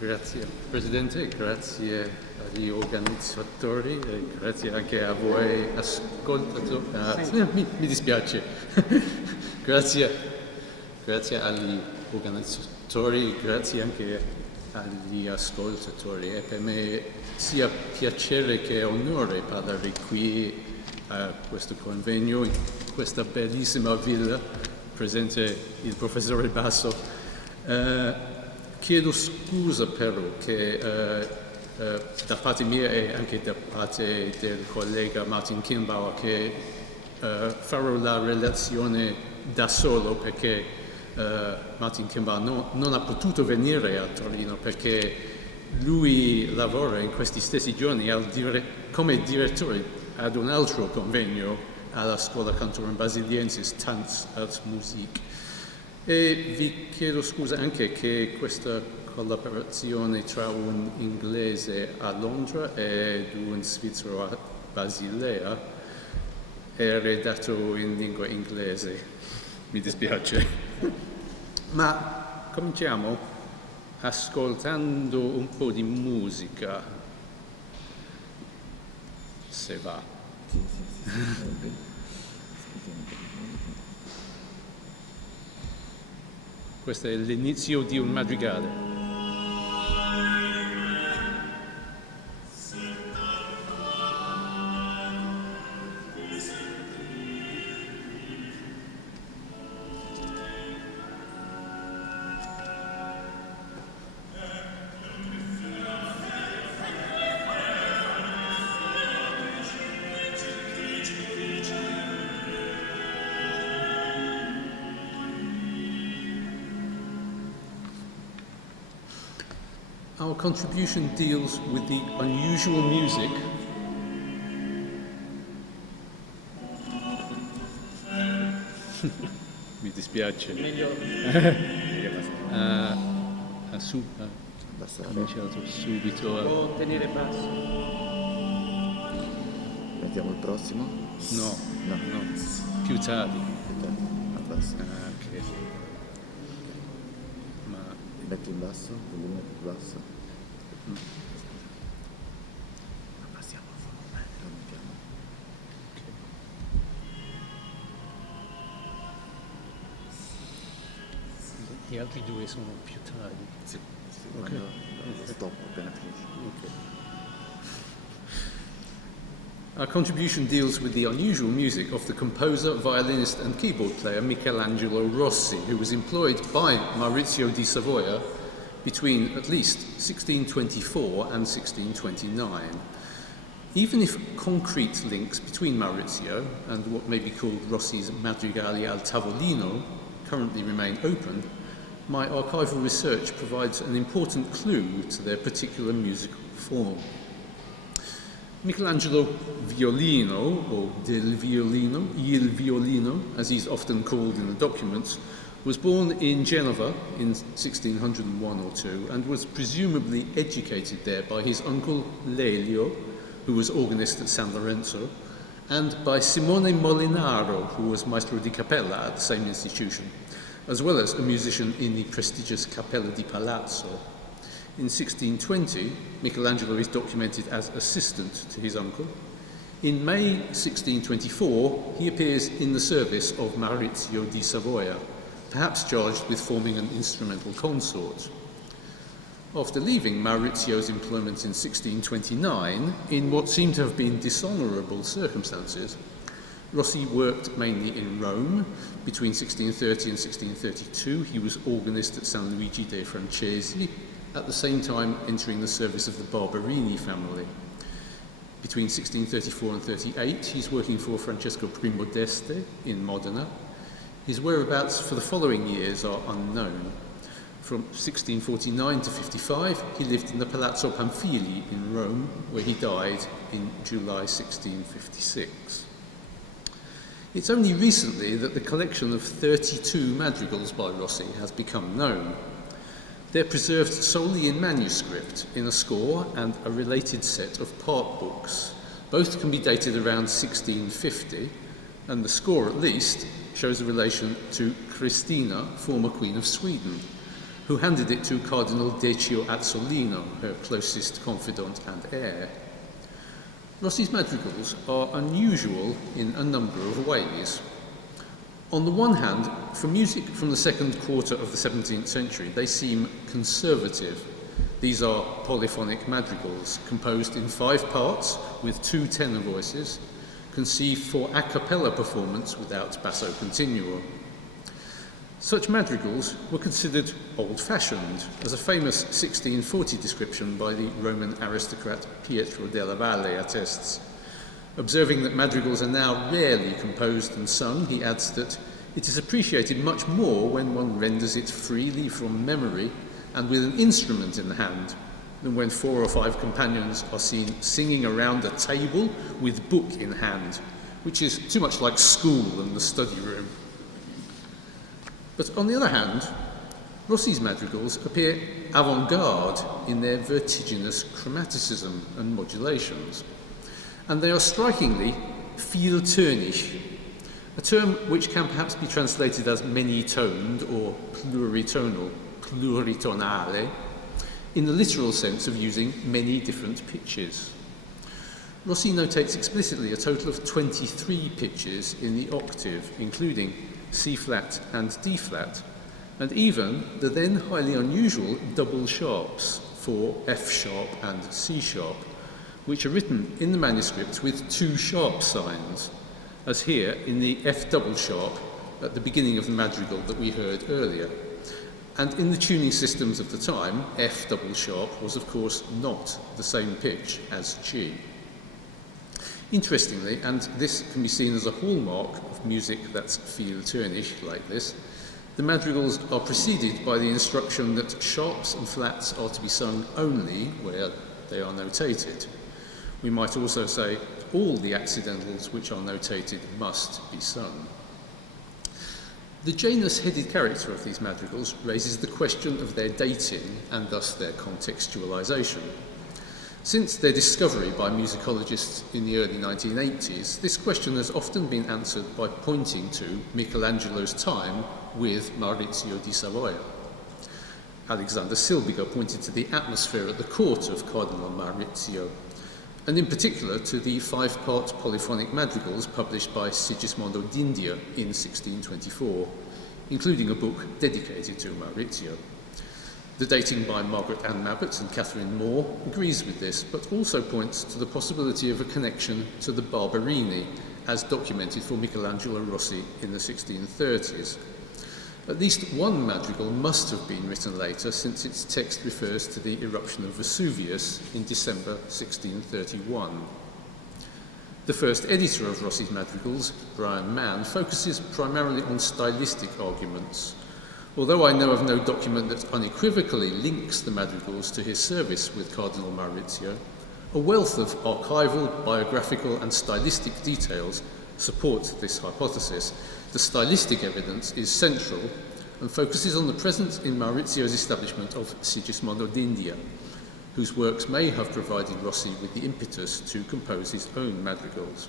Grazie Presidente, grazie agli organizzatori e grazie anche a voi ascoltatori. Mi dispiace. grazie agli organizzatori, grazie anche agli ascoltatori. E per me sia piacere che onore parlare qui a questo convegno, in questa bellissima villa, presente il professore Basso. Chiedo scusa però che da parte mia e anche da parte del collega Martin Kirnbauer che farò la relazione da solo perché Martin Kirnbauer non ha potuto venire a Torino perché lui lavora in questi stessi giorni come direttore ad un altro convegno alla Schola Cantorum Basilensis, Tanz als Musik. E vi chiedo scusa anche che questa collaborazione tra un inglese a Londra ed un svizzero a Basilea è redatto in lingua inglese. Mi dispiace. Ma cominciamo ascoltando un po' di musica, se va. Sì. Questo è l'inizio di un madrigale. Our contribution deals with the unusual music mi dispiace. Meglio cominciato subito può tenere basso. Mettiamo il prossimo? No, più tardi. Abbasso. Ok. Ma Metti in basso, volume più basso. Abbassiamo il volume, lo mettiamo. Gli altri due sono più tardi. Sì, quando stop appena finisci. Okay. Our contribution deals with the unusual music of the composer, violinist and keyboard player Michelangelo Rossi, who was employed by Maurizio di Savoia between at least 1624 and 1629. Even if concrete links between Maurizio and what may be called Rossi's Madrigali al Tavolino currently remain open, my archival research provides an important clue to their particular musical form. Michelangelo Violino, or del Violino, il Violino, as he's often called in the documents, was born in Genova in 1601 or 2 and was presumably educated there by his uncle Lelio, who was organist at San Lorenzo, and by Simone Molinaro, who was maestro di capella at the same institution, as well as a musician in the prestigious Cappella di Palazzo. In 1620, Michelangelo is documented as assistant to his uncle. In May 1624, he appears in the service of Maurizio di Savoia, perhaps charged with forming an instrumental consort. After leaving Maurizio's employment in 1629, in what seem to have been dishonourable circumstances, Rossi worked mainly in Rome. Between 1630 and 1632, he was organist at San Luigi dei Francesi, at the same time entering the service of the Barberini family. Between 1634 and 38, he's working for Francesco Primodeste in Modena. His whereabouts for the following years are unknown. From 1649 to 55, he lived in the Palazzo Pamphili in Rome, where he died in July 1656. It's only recently that the collection of 32 madrigals by Rossi has become known. They're preserved solely in manuscript, in a score and a related set of part books. Both can be dated around 1650, and the score at least shows a relation to Christina, former Queen of Sweden, who handed it to Cardinal Decio Azzolino, her closest confidant and heir. Rossi's madrigals are unusual in a number of ways. On the one hand, for music from the second quarter of the 17th century, they seem conservative. These are polyphonic madrigals, composed in 5 parts with 2 tenor voices, conceived for a cappella performance without basso continuo. Such madrigals were considered old-fashioned, as a famous 1640 description by the Roman aristocrat Pietro della Valle attests. Observing that madrigals are now rarely composed and sung, he adds that it is appreciated much more when one renders it freely from memory and with an instrument in the hand, than when 4 or 5 companions are seen singing around a table with book in hand, which is too much like school and the study room. But on the other hand, Rossi's madrigals appear avant-garde in their vertiginous chromaticism and modulations, and they are strikingly vieltönig, a term which can perhaps be translated as many-toned or pluritonal, pluritonale, in the literal sense of using many different pitches. Rossi notates explicitly a total of 23 pitches in the octave, including C-flat and D-flat, and even the then highly unusual double sharps for F-sharp and C-sharp, which are written in the manuscript with 2 sharp signs, as here in the F double sharp at the beginning of the madrigal that we heard earlier. And in the tuning systems of the time, F double sharp was of course not the same pitch as G. Interestingly, and this can be seen as a hallmark of music that's vieltönig like this, the madrigals are preceded by the instruction that sharps and flats are to be sung only where they are notated. We might also say all the accidentals which are notated must be sung. The Janus-headed character of these madrigals raises the question of their dating and thus their contextualization. Since their discovery by musicologists in the early 1980s, this question has often been answered by pointing to Michelangelo's time with Maurizio di Savoia. Alexander Silbiger pointed to the atmosphere at the court of Cardinal Maurizio, and in particular to the 5-part polyphonic madrigals published by Sigismondo d'India in 1624, including a book dedicated to Maurizio. The dating by Margaret Ann Mabbott and Catherine Moore agrees with this, but also points to the possibility of a connection to the Barberini, as documented for Michelangelo Rossi in the 1630s. At least one madrigal must have been written later, since its text refers to the eruption of Vesuvius in December 1631. The first editor of Rossi's madrigals, Brian Mann, focuses primarily on stylistic arguments, although I know of no document that unequivocally links the madrigals to his service with Cardinal Maurizio. A wealth of archival, biographical and stylistic details support this hypothesis. The stylistic evidence is central and focuses on the presence in Maurizio's establishment of Sigismondo d'India, whose works may have provided Rossi with the impetus to compose his own madrigals.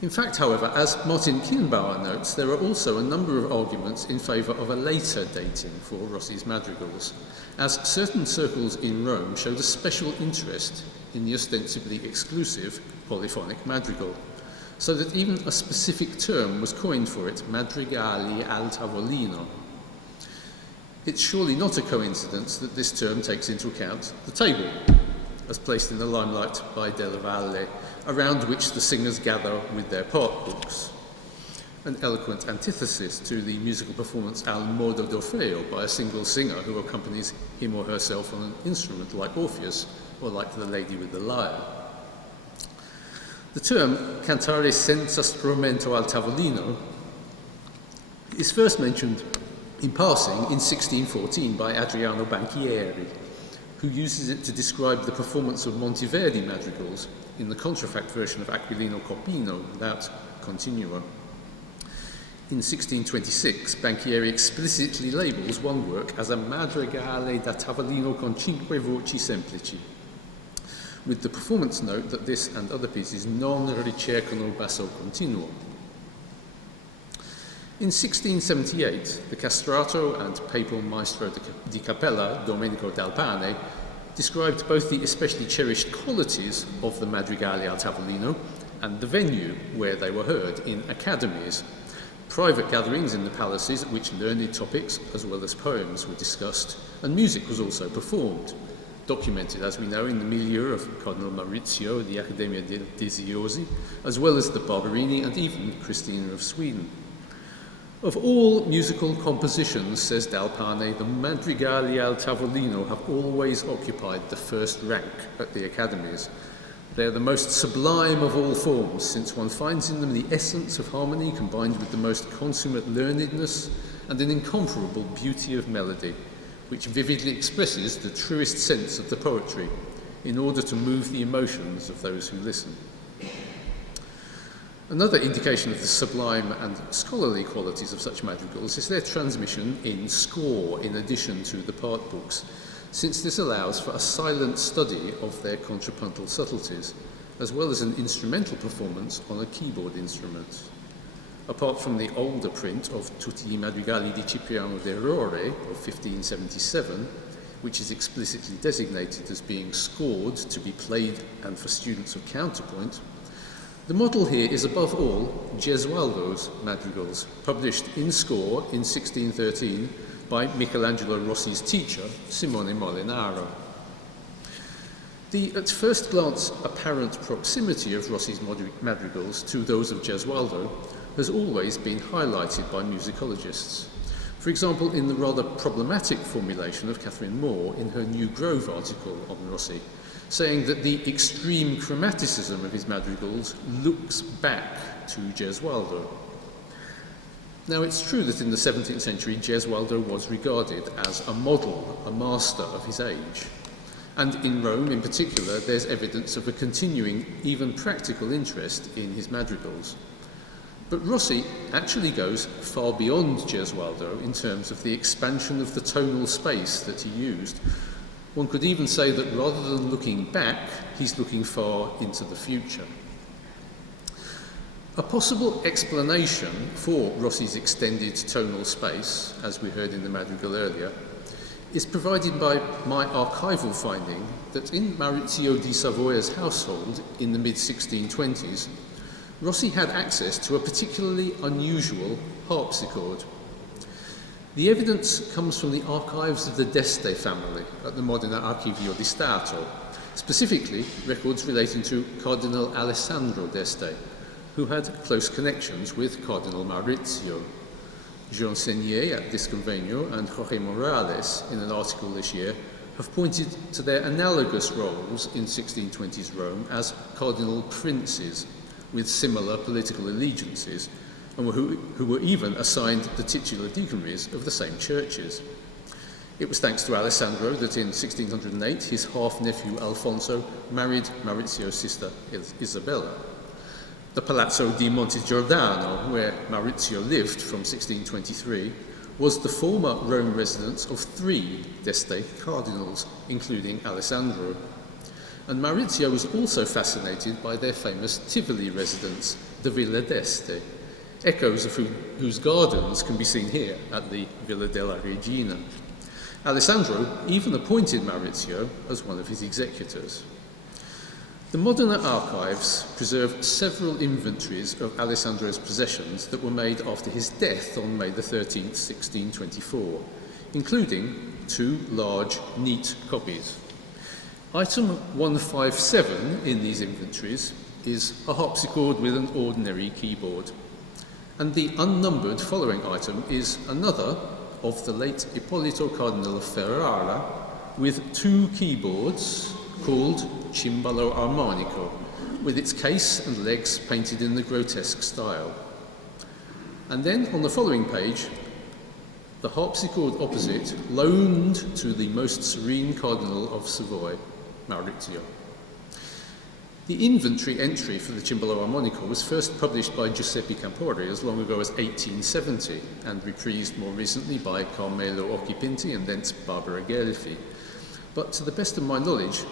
In fact, however, as Martin Kirnbauer notes, there are also a number of arguments in favour of a later dating for Rossi's madrigals, as certain circles in Rome showed a special interest in the ostensibly exclusive polyphonic madrigal, so that even a specific term was coined for it, madrigali al tavolino. It's surely not a coincidence that this term takes into account the table, as placed in the limelight by Della Valle, around which the singers gather with their part books. An eloquent antithesis to the musical performance al modo d'Orfeo by a single singer who accompanies him or herself on an instrument like Orpheus or like the lady with the lyre. The term cantare senza strumento al tavolino is first mentioned in passing in 1614 by Adriano Banchieri, who uses it to describe the performance of Monteverdi madrigals in the contrafact version of Aquilino Copino without continuo. In 1626, Banchieri explicitly labels one work as a madrigale da tavolino con 5 voci semplici, with the performance note that this and other pieces non ricercano basso continuo. In 1678, the castrato and papal maestro di Cappella, Domenico d'Alpane, described both the especially cherished qualities of the madrigali al tavolino and the venue where they were heard, in academies, private gatherings in the palaces at which learned topics as well as poems were discussed, and music was also performed, documented, as we know, in the milieu of Cardinal Maurizio, the Accademia dei Ziosi, as well as the Barberini and even Christina of Sweden. Of all musical compositions, says D'Alpane, the madrigali al tavolino have always occupied the first rank at the academies. They are the most sublime of all forms, since one finds in them the essence of harmony combined with the most consummate learnedness and an incomparable beauty of melody, which vividly expresses the truest sense of the poetry in order to move the emotions of those who listen. Another indication of the sublime and scholarly qualities of such madrigals is their transmission in score in addition to the part books, since this allows for a silent study of their contrapuntal subtleties, as well as an instrumental performance on a keyboard instrument. Apart from the older print of Tutti i Madrigali di Cipriano d'Errore of 1577, which is explicitly designated as being scored to be played and for students of counterpoint, the model here is above all Gesualdo's madrigals, published in score in 1613 by Michelangelo Rossi's teacher, Simone Molinaro. The, at first glance, apparent proximity of Rossi's madrigals to those of Gesualdo has always been highlighted by musicologists. For example, in the rather problematic formulation of Catherine Moore in her New Grove article on Rossi, saying that the extreme chromaticism of his madrigals looks back to Gesualdo. Now, it's true that in the 17th century, Gesualdo was regarded as a model, a master of his age. And in Rome, in particular, there's evidence of a continuing, even practical interest in his madrigals. But Rossi actually goes far beyond Gesualdo in terms of the expansion of the tonal space that he used. One could even say that rather than looking back, he's looking far into the future. A possible explanation for Rossi's extended tonal space, as we heard in the madrigal earlier, is provided by my archival finding that in Maurizio di Savoia's household in the mid-1620s, Rossi had access to a particularly unusual harpsichord. The evidence comes from the archives of the d'Este family at the Modena Archivio di Stato, specifically records relating to Cardinal Alessandro d'Este, who had close connections with Cardinal Maurizio. Jean Seignier at this Convegno and Jorge Morales, in an article this year, have pointed to their analogous roles in 1620s Rome as cardinal princes with similar political allegiances, and who were even assigned the titular deaconries of the same churches. It was thanks to Alessandro that in 1608 his half-nephew Alfonso married Maurizio's sister Isabella. The Palazzo di Monte Giordano, where Maurizio lived from 1623, was the former Rome residence of 3 d'Este cardinals, including Alessandro. And Maurizio was also fascinated by their famous Tivoli residence, the Villa d'Este, echoes of whose gardens can be seen here at the Villa della Regina. Alessandro even appointed Maurizio as one of his executors. The Modena archives preserve several inventories of Alessandro's possessions that were made after his death on May the 13th, 1624, including 2 large, neat copies. Item 157 in these inventories is a harpsichord with an ordinary keyboard, and the unnumbered following item is another of the late Ippolito Cardinal of Ferrara with 2 keyboards called cimbalo armonico, with its case and legs painted in the grotesque style. And then on the following page, the harpsichord opposite, loaned to the most serene Cardinal of Savoy, Maurizio. The inventory entry for the cimbalo armonico was first published by Giuseppe Campori as long ago as 1870 and reprised more recently by Carmelo Occhipinti and thence Barbara Gelfi. But to the best of my knowledge,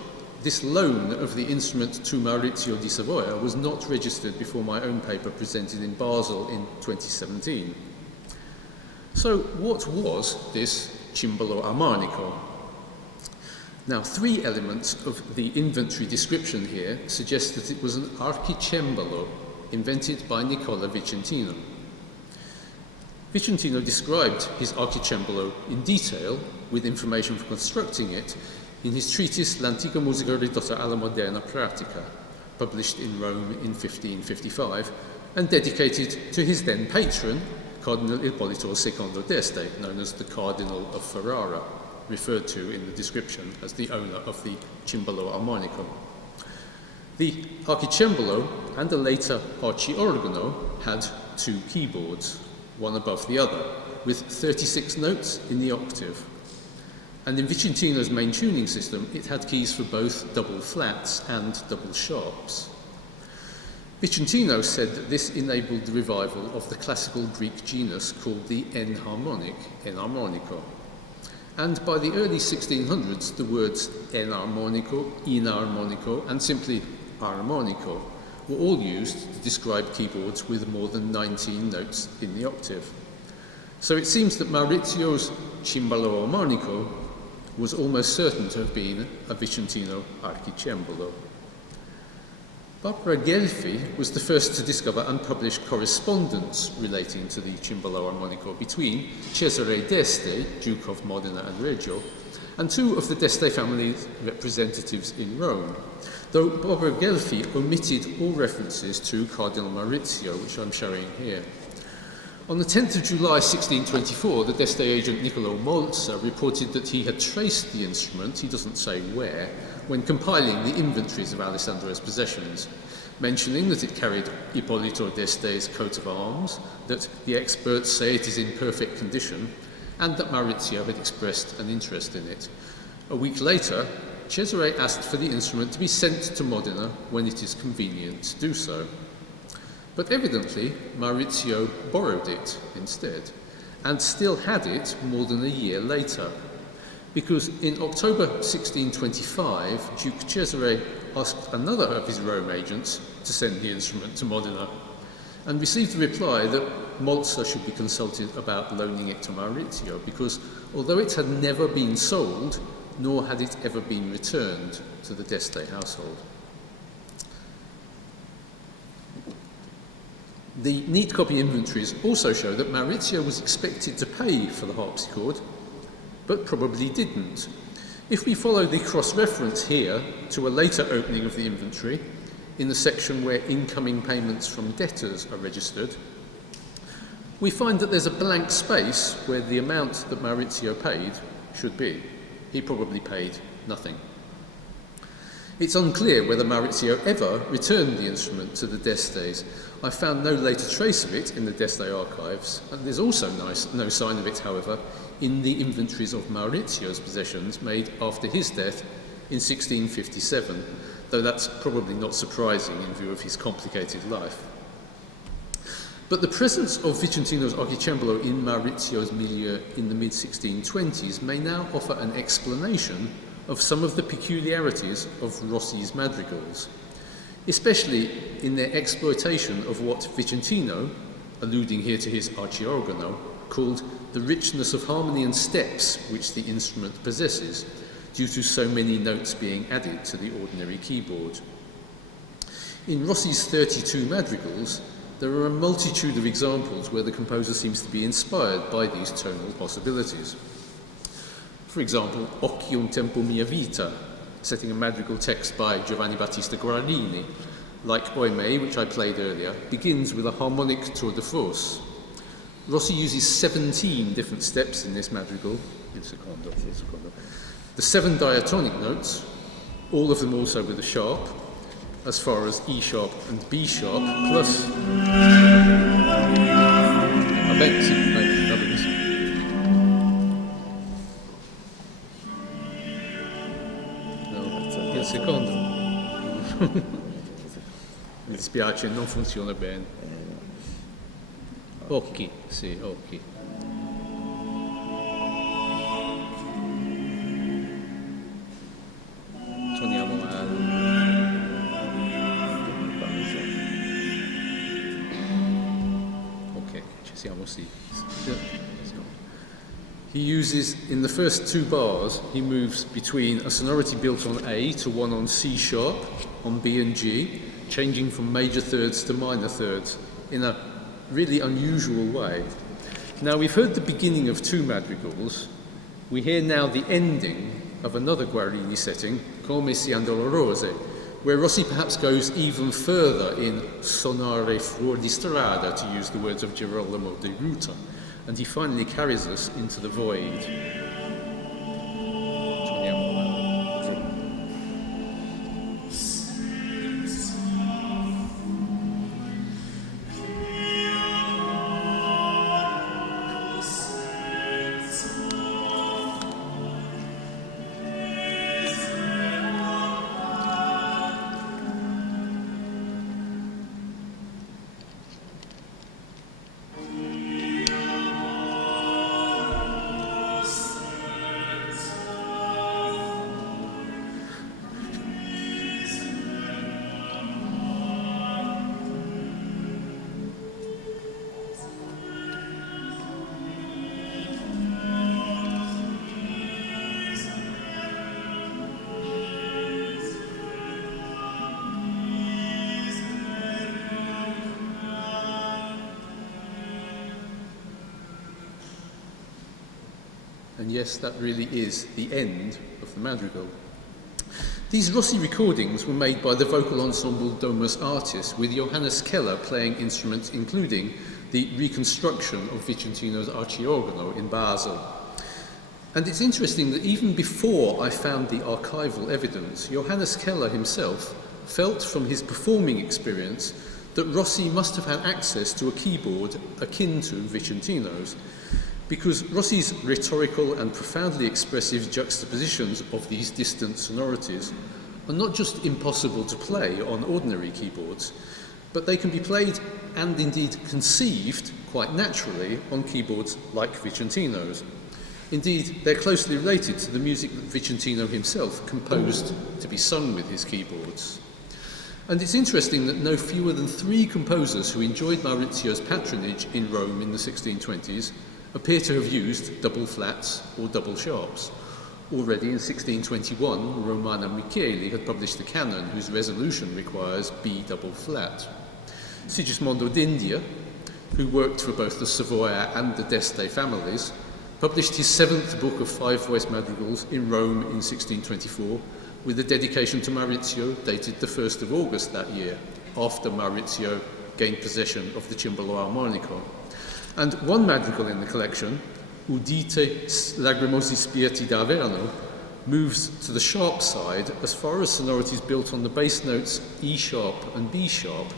this loan of the instrument to Maurizio di Savoia was not registered before my own paper presented in Basel in 2017. So what was this cimbalo armonico? Now, 3 elements of the inventory description here suggest that it was an archicembalo invented by Nicola Vicentino. Vicentino described his archicembalo in detail, with information for constructing it, in his treatise L'antica musica ridotta alla moderna pratica, published in Rome in 1555, and dedicated to his then patron, Cardinal Ippolito II d'Este, known as the Cardinal of Ferrara, referred to in the description as the owner of the cimbalo armonico. The archicembalo and the later archiorgano had 2 keyboards, one above the other, with 36 notes in the octave. And in Vicentino's main tuning system, it had keys for both double flats and double sharps. Vicentino said that this enabled the revival of the classical Greek genus called the enharmonic, enarmonico. And by the early 1600s, the words enarmonico, inarmonico, and simply armonico were all used to describe keyboards with more than 19 notes in the octave. So it seems that Maurizio's cimbalo armonico was almost certain to have been a Vicentino archicembalo. Barbara Gelfi was the first to discover and publish correspondence relating to the cimbalo armonico between Cesare d'Este, Duke of Modena and Reggio, and 2 of the d'Este family's representatives in Rome, though Barbara Gelfi omitted all references to Cardinal Maurizio, which I'm showing here. On the 10th of July 1624, the d'Este agent Nicola Molza reported that he had traced the instrument, he doesn't say where, when compiling the inventories of Alessandro's possessions, mentioning that it carried Ippolito d'Este's coat of arms, that the experts say it is in perfect condition, and that Maurizio had expressed an interest in it. A week later, Cesare asked for the instrument to be sent to Modena when it is convenient to do so. But evidently, Maurizio borrowed it instead, and still had it more than a year later, because in October 1625, Duke Cesare asked another of his Rome agents to send the instrument to Modena, and received the reply that Molza should be consulted about loaning it to Maurizio, because although it had never been sold, nor had it ever been returned to the d'Este household. The neat copy inventories also show that Maurizio was expected to pay for the harpsichord, but probably didn't. If we follow the cross-reference here to a later opening of the inventory, in the section where incoming payments from debtors are registered, we find that there's a blank space where the amount that Maurizio paid should be. He probably paid nothing. It's unclear whether Maurizio ever returned the instrument to the d'Estes. I found no later trace of it in the d'Este archives, and there's also no sign of it, however, in the inventories of Maurizio's possessions made after his death in 1657, though that's probably not surprising in view of his complicated life. But the presence of Vicentino's archicembalo in Maurizio's milieu in the mid-1620s may now offer an explanation of some of the peculiarities of Rossi's madrigals, especially in their exploitation of what Vicentino, alluding here to his archiorgano, called the richness of harmony and steps which the instrument possesses, due to so many notes being added to the ordinary keyboard. In Rossi's 32 madrigals, there are a multitude of examples where the composer seems to be inspired by these tonal possibilities. For example, Occhi un tempo mia vita, setting a madrigal text by Giovanni Battista Guarini, like Oimei, which I played earlier, begins with a harmonic tour de force. Rossi uses 17 different steps in this madrigal. The 7 diatonic notes, all of them also with a sharp, as far as E sharp and B sharp, plus... Il secondo. Mi dispiace, non funziona bene. Occhi, sì, occhi. Suoniamo al... Ok, ci siamo, sì. He uses, in the first two bars, he moves between a sonority built on A to one on C sharp, on B and G, changing from major thirds to minor thirds in a really unusual way. Now, we've heard the beginning of two madrigals. We hear now the ending of another Guarini setting, Come sian dolorose, where Rossi perhaps goes even further in sonare fuor di strada, to use the words of Girolamo de Ruta, and he finally carries us into the void. And yes, that really is the end of the madrigal. These Rossi recordings were made by the vocal ensemble Domus Artis, with Johannes Keller playing instruments including the reconstruction of Vicentino's archiorgano in Basel. And it's interesting that even before I found the archival evidence, Johannes Keller himself felt from his performing experience that Rossi must have had access to a keyboard akin to Vicentino's, because Rossi's rhetorical and profoundly expressive juxtapositions of these distant sonorities are not just impossible to play on ordinary keyboards, but they can be played and indeed conceived quite naturally on keyboards like Vicentino's. Indeed, they're closely related to the music that Vicentino himself composed to be sung with his keyboards. And it's interesting that no fewer than 3 composers who enjoyed Maurizio's patronage in Rome in the 1620s appear to have used double flats or double sharps. Already in 1621, Romano Micheli had published a canon whose resolution requires B double flat. Sigismondo d'India, who worked for both the Savoia and the d'Este families, published his 7th book of 5-voice madrigals in Rome in 1624, with a dedication to Maurizio dated the 1st of August that year, after Maurizio gained possession of the cimbalo armonico. And one madrigal in the collection, Udite lagrimosi spiriti d'Averno, moves to the sharp side as far as sonorities built on the bass notes E sharp and B sharp,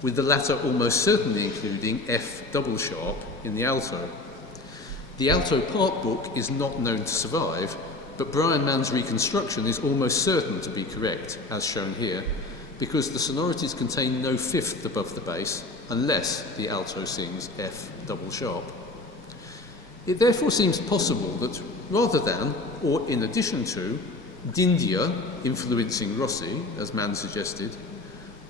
with the latter almost certainly including F double sharp in the alto. The alto part book is not known to survive, but Brian Mann's reconstruction is almost certain to be correct, as shown here, because the sonorities contain no fifth above the bass, unless the alto sings F double sharp. It therefore seems possible that rather than, or in addition to, d'India influencing Rossi, as Mann suggested,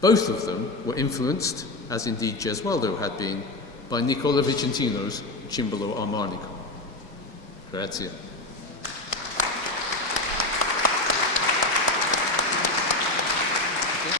both of them were influenced, as indeed Gesualdo had been, by Nicola Vicentino's cimbalo armonico. Grazie.